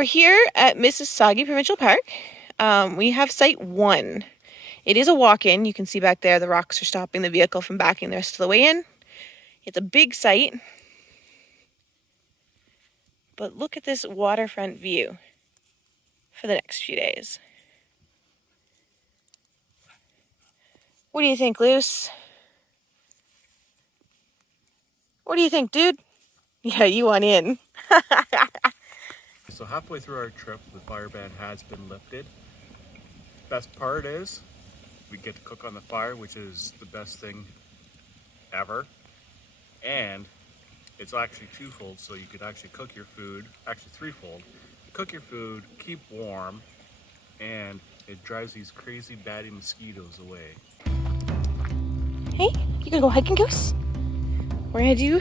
we're here at Mississagi Provincial Park. We have site 1. It is a walk-in. You can see back there the rocks are stopping the vehicle from backing the rest of the way in. It's a big site. But look at this waterfront view for the next few days. What do you think, Luce? What do you think, dude? Yeah, you want in. So halfway through our trip, the fire ban has been lifted. Best part is we get to cook on the fire, which is the best thing ever. And it's actually twofold, so you could actually cook your food, actually threefold. Cook your food, keep warm, and it drives these crazy batty mosquitoes away. Hey, you gonna go hiking, Goose? We're gonna do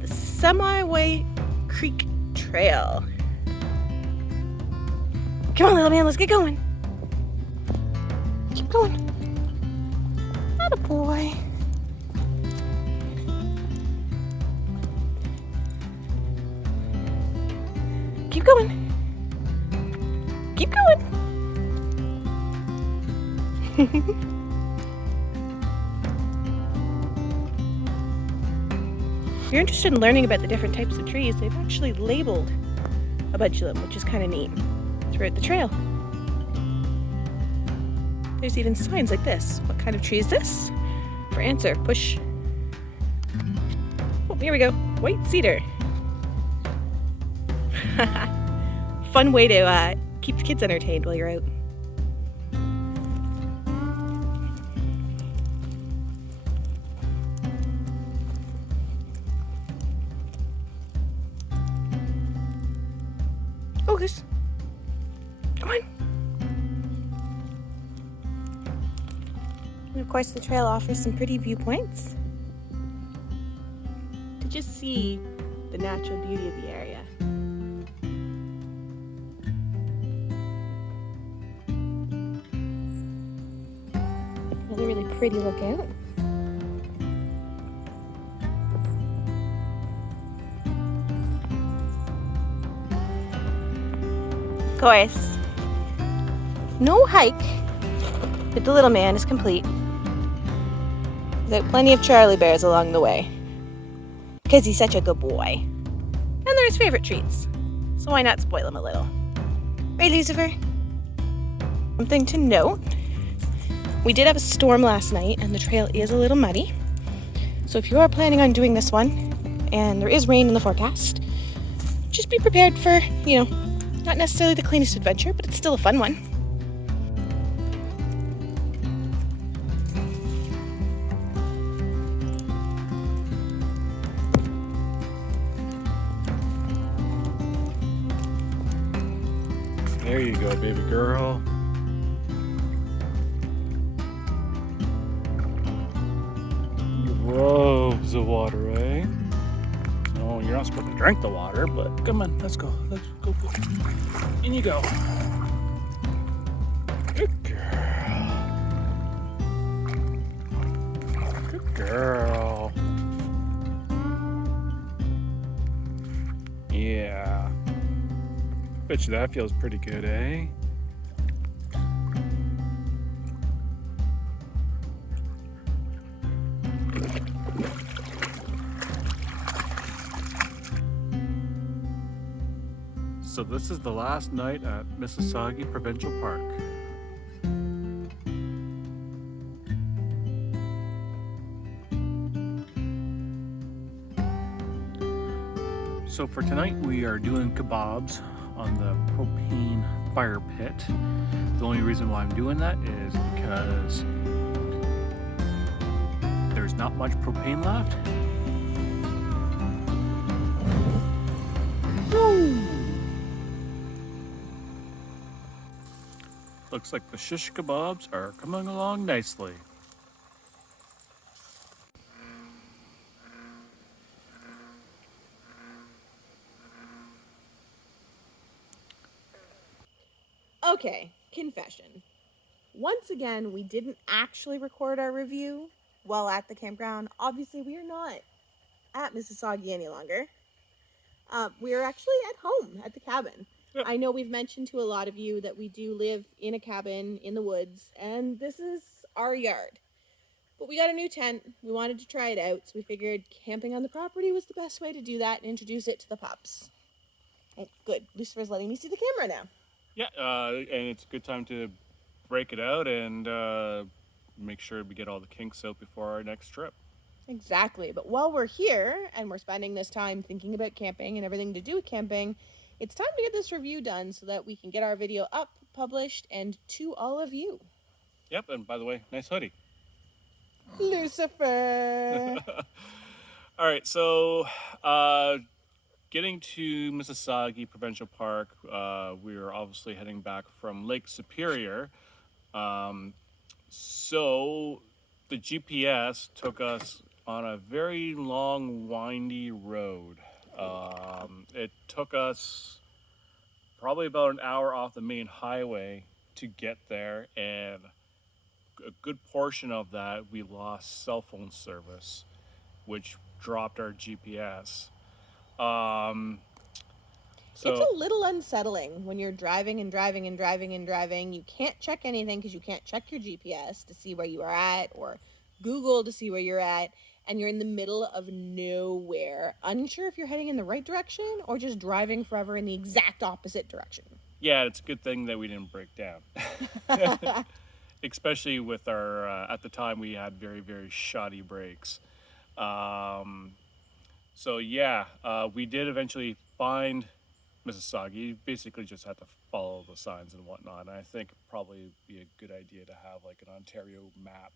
the Semiwite Creek Trail. Come on, little man, let's get going. Keep going. Attaboy. Keep going. Keep going. If you're interested in learning about the different types of trees, they've actually labeled a bunch of them, which is kind of neat, throughout the trail. There's even signs like this. What kind of tree is this? For answer, push. Oh, here we go. White cedar. Fun way to keep the kids entertained while you're out. Focus. Come on. And of course, the trail offers some pretty viewpoints to just see the natural beauty of the area. Really, really pretty lookout. Of course, no hike with the little man is complete without plenty of Charlie bears along the way, because he's such a good boy. And they're his favorite treats, so why not spoil him a little? Right, Lucifer? Something to note, we did have a storm last night and the trail is a little muddy. So if you are planning on doing this one and there is rain in the forecast, just be prepared for, not necessarily the cleanest adventure, but it's still a fun one. There you go, baby girl. Loves the water, eh? No, you're not supposed to drink the water, but come on, let's go. Let's go. In you go. Good girl. Good girl. Yeah. Bet you that feels pretty good, eh? So this is the last night at Mississagi Provincial Park. So for tonight we are doing kebabs on the propane fire pit. The only reason why I'm doing that is because there's not much propane left. Looks like the shish kebabs are coming along nicely. Okay, confession. Once again, we didn't actually record our review while at the campground. Obviously, we are not at Mississagi any longer. We're actually at home at the cabin. Yep. I know we've mentioned to a lot of you that we do live in a cabin in the woods, and this is our yard. But we got a new tent. We wanted to try it out, so we figured camping on the property was the best way to do that and introduce it to the pups. Oh, good. Lucifer's letting me see the camera now. Yeah, and it's a good time to break it out and make sure we get all the kinks out before our next trip. Exactly. But while we're here and we're spending this time thinking about camping and everything to do with camping, it's time to get this review done so that we can get our video up, published, and to all of you. Yep, and by the way, nice hoodie. Lucifer! All right, so getting to Mississagi Provincial Park, we are obviously heading back from Lake Superior. So the GPS took us on a very long, windy road. It took us probably about an hour off the main highway to get there, and a good portion of that we lost cell phone service, which dropped our GPS. So It's a little unsettling when you're driving and driving and driving and driving. You can't check anything because you can't check your GPS to see where you are at or Google to see where you're at. And you're in the middle of nowhere, unsure if you're heading in the right direction or just driving forever in the exact opposite direction. yeah, it's a good thing that we didn't break down. Especially with our, at the time we had very, very shoddy brakes. So yeah, we did eventually find Mississagi. You basically just had to follow the signs and whatnot. And I think it'd probably be a good idea to have like an Ontario map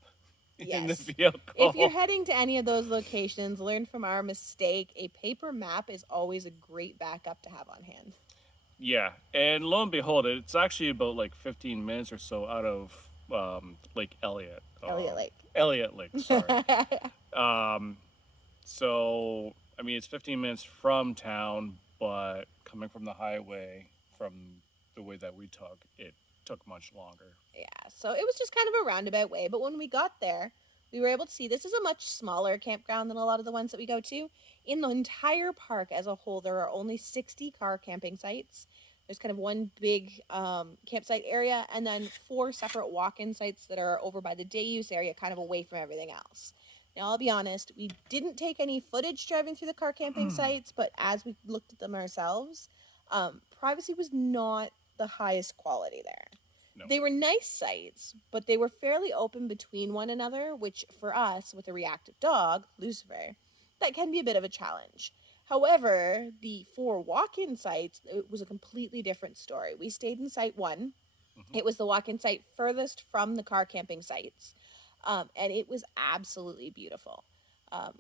in the Yes. vehicle. If you're heading to any of those locations, learn from our mistake. A paper map is always a great backup to have on hand. Yeah, and lo and behold, it's actually about like 15 minutes or so out of Lake Elliott. Elliott Lake. Elliott Lake, sorry. So, I mean, it's 15 minutes from town, but coming from the highway, from the way that we took, it took much longer. Yeah, so it was just kind of a roundabout way. But when we got there, we were able to see this is a much smaller campground than a lot of the ones that we go to. In the entire park as a whole, there are only 60 car camping sites. There's kind of one big campsite area and then 4 separate walk-in sites that are over by the day use area, kind of away from everything else. Now, I'll be honest, we didn't take any footage driving through the car camping sites, but as we looked at them ourselves, privacy was not the highest quality there. No. They were nice sites, but they were fairly open between one another, which for us, with a reactive dog, Lucifer, that can be a bit of a challenge. However, the 4 walk-in sites, it was a completely different story. We stayed in site 1. It was the walk-in site furthest from the car camping sites, and it was absolutely beautiful.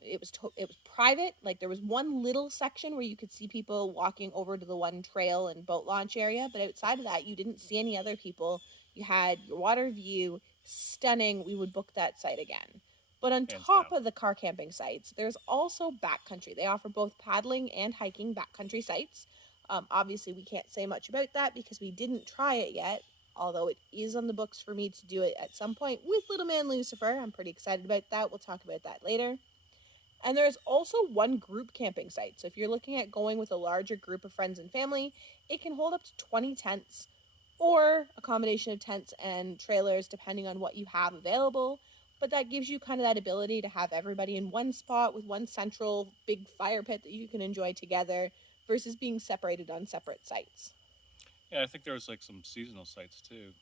It was private. Like there was one little section where you could see people walking over to the one trail and boat launch area, but outside of that, you didn't see any other people. You had your water view, stunning. We would book that site again. But on Hands top down. of the car camping sites, there's also backcountry. They offer both paddling and hiking backcountry sites. Obviously, we can't say much about that because we didn't try it yet, although it is on the books for me to do it at some point with little man Lucifer. I'm pretty excited about that. We'll talk about that later. And there's also one group camping site. So if you're looking at going with a larger group of friends and family, it can hold up to 20 tents or a combination of tents and trailers depending on what you have available. But that gives you kind of that ability to have everybody in one spot with one central big fire pit that you can enjoy together versus being separated on separate sites. Yeah, I think there was like some seasonal sites too.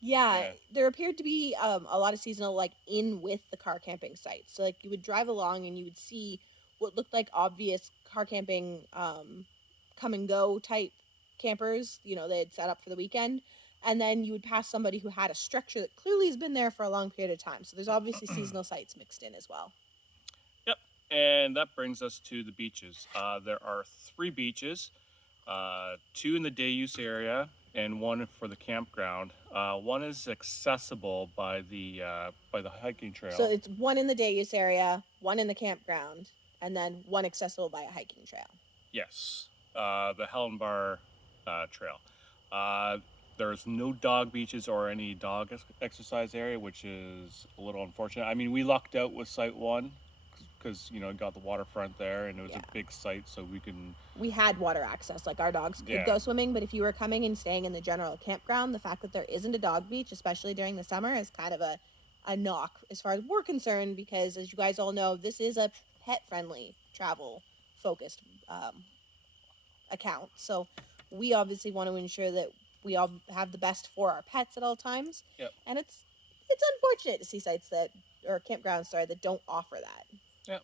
Yeah, there appeared to be a lot of seasonal, like in with the car camping sites. So, like, you would drive along and you would see what looked like obvious car camping, come and go type campers, they had set up for the weekend. And then you would pass somebody who had a structure that clearly has been there for a long period of time. So, there's obviously seasonal sites mixed in as well. Yep, and that brings us to the beaches. There are 3 beaches, 2 in the day use area and 1 for the campground. One is accessible by the hiking trail. So, it's 1 in the day use area, 1 in the campground, and then 1 accessible by a hiking trail. Yes, the Helen Bar Trail. There's no dog beaches or any dog exercise area, which is a little unfortunate. I mean, we lucked out with Site 1 because got the waterfront there, and it was Yeah. a big site, so We had water access, like our dogs could Yeah. go swimming, but if you were coming and staying in the general campground, the fact that there isn't a dog beach, especially during the summer, is kind of a knock as far as we're concerned, because as you guys all know, this is a pet-friendly, travel-focused account. So we obviously want to ensure that we all have the best for our pets at all times. Yep. And it's unfortunate to see sites that, or campgrounds, sorry, that don't offer that. Yep.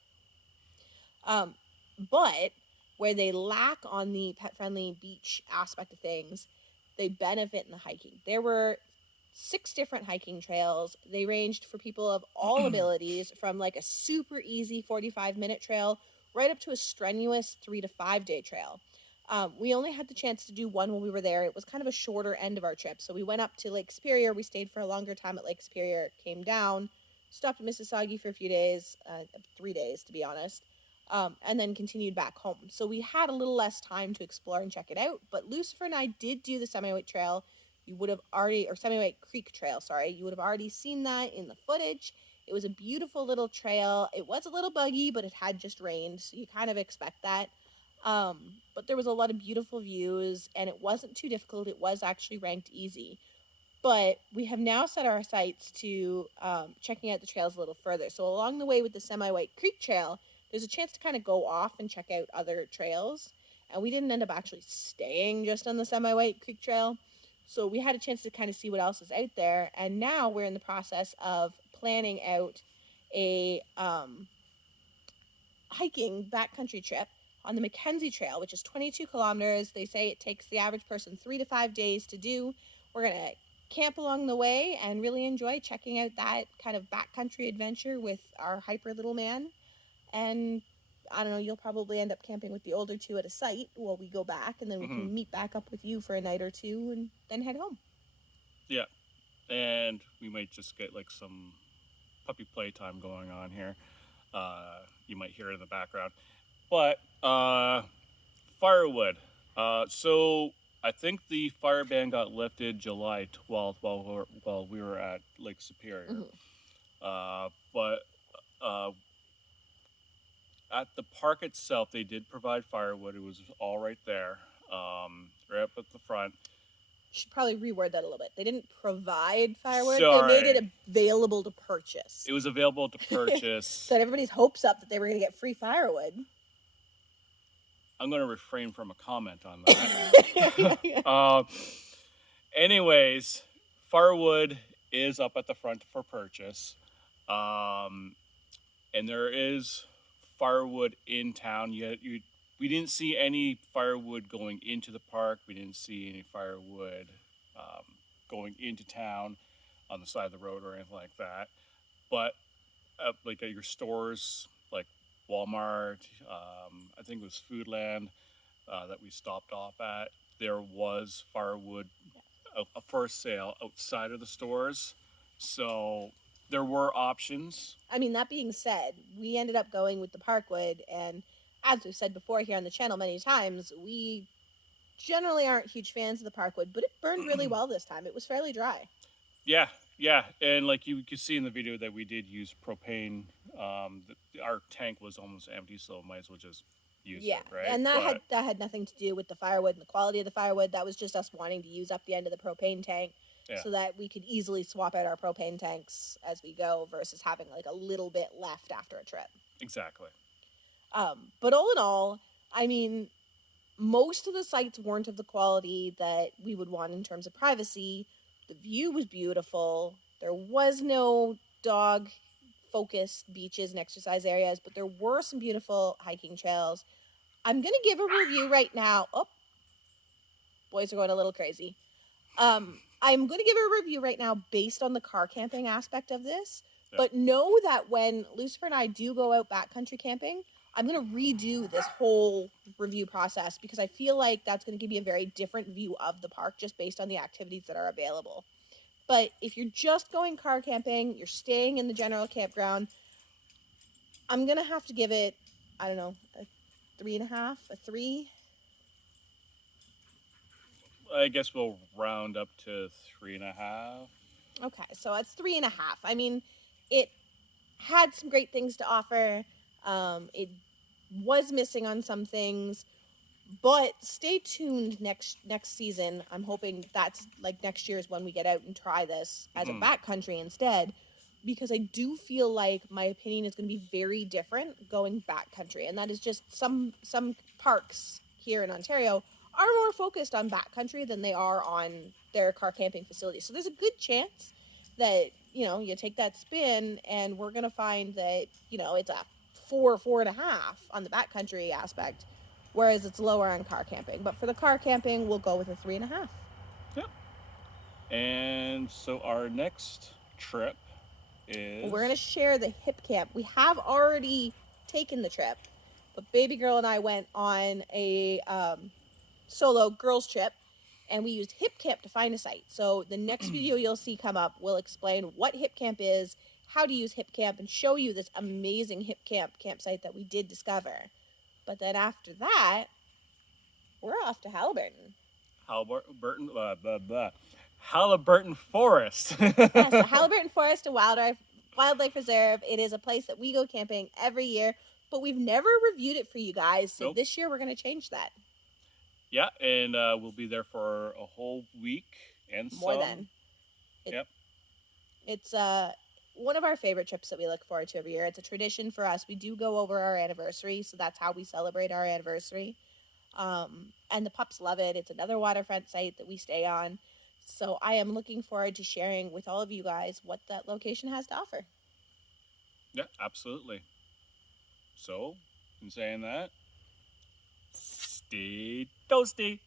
But where they lack on the pet-friendly beach aspect of things, they benefit in the hiking. There were 6 different hiking trails. They ranged for people of all abilities, from like a super easy 45-minute trail right up to a strenuous 3 to 5 day trail. We only had the chance to do one when we were there. It was kind of a shorter end of our trip. So we went up to Lake Superior. We stayed for a longer time at Lake Superior, came down, stopped at Mississagi for a few days, 3 days to be honest, and then continued back home. So we had a little less time to explore and check it out. But Lucifer and I did do the Semiwite Trail. You would have already, or Semiwite Creek Trail, sorry. You would have already seen that in the footage. It was a beautiful little trail. It was a little buggy, but it had just rained, so you kind of expect that. But there was a lot of beautiful views, and it wasn't too difficult. It was actually ranked easy. But we have now set our sights to checking out the trails a little further. So along the way with the Semi-White Creek Trail, there's a chance to kind of go off and check out other trails. And we didn't end up actually staying just on the Semi-White Creek Trail. So we had a chance to kind of see what else is out there. And now we're in the process of planning out a hiking backcountry trip on the Mackenzie Trail, which is 22 kilometers. They say it takes the average person 3 to 5 days to do. We're going to camp along the way and really enjoy checking out that kind of backcountry adventure with our hyper little man. And I don't know, you'll probably end up camping with the older two at a site while we go back, and then we can meet back up with you for a night or two and then head home. Yeah. And we might just get like some puppy playtime going on here. You might hear it in the background. But firewood. So I think the fire ban got lifted July 12th while we were at Lake Superior. But at the park itself, they did provide firewood. It was all right there, right up at the front. Should probably reword that a little bit. They didn't provide firewood. Sorry. They made it available to purchase. It was available to purchase. So everybody's hopes up that they were going to get free firewood. I'm going to refrain from a comment on that. Anyways, firewood is up at the front for purchase. And there is firewood in town. We didn't see any firewood going into the park. We didn't see any firewood going into town on the side of the road or anything like that. But like at your stores, like Walmart, I think it was Foodland that we stopped off at, there was firewood for sale outside of the stores. So there were options. I mean, that being said, we ended up going with the parkwood, and as we've said before here on the channel many times, we generally aren't huge fans of the parkwood, but it burned really well this time. It was fairly dry. Yeah, and like you could see in the video that we did use propane. Our tank was almost empty, so might as well just use it, right? And that had nothing to do with the firewood and the quality of the firewood. That was just us wanting to use up the end of the propane tank, so that we could easily swap out our propane tanks as we go versus having like a little bit left after a trip. Exactly. But all in all, I mean, most of the sites weren't of the quality that we would want in terms of privacy. The view was beautiful. There was no dog-focused beaches and exercise areas, but there were some beautiful hiking trails. I'm going to give a review right now. Oh, boys are going a little crazy. I'm going to give a review right now based on the car camping aspect of this. Yeah. But know that when Lucifer and I do go out backcountry camping, I'm going to redo this whole review process because I feel like that's going to give you a very different view of the park just based on the activities that are available. But if you're just going car camping, you're staying in the general campground, I'm going to have to give it, I don't know, a 3.5, a 3. I guess we'll round up to 3.5. Okay, so it's 3.5. I mean, it had some great things to offer. It was missing on some things, but stay tuned next season. I'm hoping that's like next year is when we get out and try this as a backcountry instead, because I do feel like my opinion is going to be very different going backcountry, and that is just some parks here in Ontario are more focused on backcountry than they are on their car camping facilities. So there's a good chance that, you know, you take that spin and we're going to find that, you know, it's a 4.5 on the backcountry aspect, whereas it's lower on car camping. But for the car camping, we'll go with a 3.5. Yep. And so our next trip is... Well, we're going to share the hip camp. We have already taken the trip, but baby girl and I went on a solo girls trip, and we used hip camp to find a site. So the next video you'll see come up will explain what hip camp is, how to use hip camp, and show you this amazing hip camp campsite that we did discover. But then after that, we're off to Halliburton. Halliburton Forest. Yeah, so Halliburton Forest and Wildlife Reserve. It is a place that we go camping every year, but we've never reviewed it for you guys. So Nope. This year we're going to change that. Yeah, and we'll be there for a whole week and More than. Yep. It's one of our favorite trips that we look forward to every year. It's a tradition for us. We do go over our anniversary, so that's how we celebrate our anniversary. And the pups love it. It's another waterfront site that we stay on. So I am looking forward to sharing with all of you guys what that location has to offer. Yeah, absolutely. So, in saying that, stay toasty.